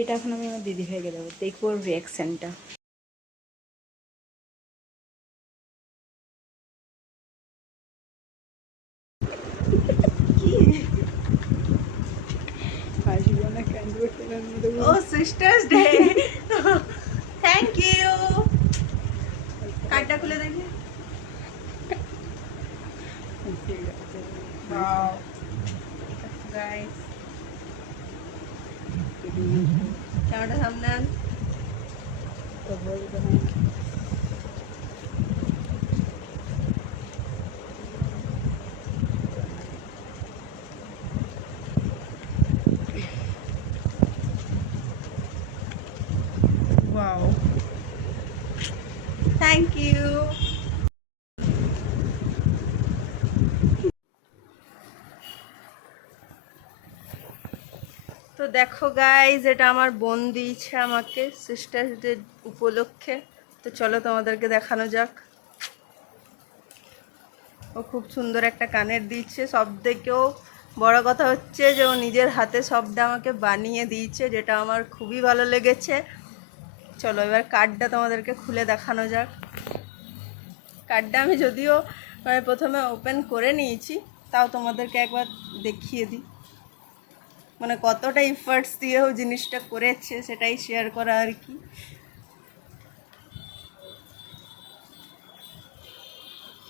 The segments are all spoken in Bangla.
এটা এখন আমি আমার দিদি ভাইকে দেবো, দেখবো ওর রিয়াকশানটা। হাসিও না, কান্দবো কেনার মতো। ও সিস্টার্স ডে, থ্যাংক ইউ। কার্ডটা খুলে দেখি। ঠিক আছে। ওয়াও গাইস, ক্যামেরাটা সামনে আন। তো বলবো না। Wow, thank you. তো দেখো গাইজ, এটা আমার বোন দিয়েছে আমাকে সিস্টার্স ডে উপলক্ষে। তো চলো তোমাদেরকে দেখানো যাক। ও খুব সুন্দর একটা কানের দিচ্ছে। সব থেকেও বড় কথা হচ্ছে যে ও নিজের হাতে সবটা আমাকে বানিয়ে দিয়েছে, যেটা আমার খুবই ভালো লেগেছে। চলো এবার কার্ডটা তোমাদেরকে খুলে দেখানো যাক। কার্ডটা আমি যদিও প্রথমে ওপেন করে নিয়েছি, তাও তোমাদেরকে একবার দেখিয়ে দিই। মানে কতটা ইফার্টস দিয়েও জিনিসটা করেছে সেটাই শেয়ার করা আর কি।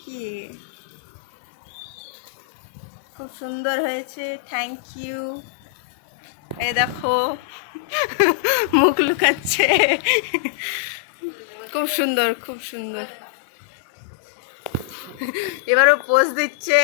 কি খুব সুন্দর হয়েছে, থ্যাংক ইউ। এই দেখো মুখ লুকাচ্ছে। খুব সুন্দর, খুব সুন্দর। এবারও পোজ দিচ্ছে।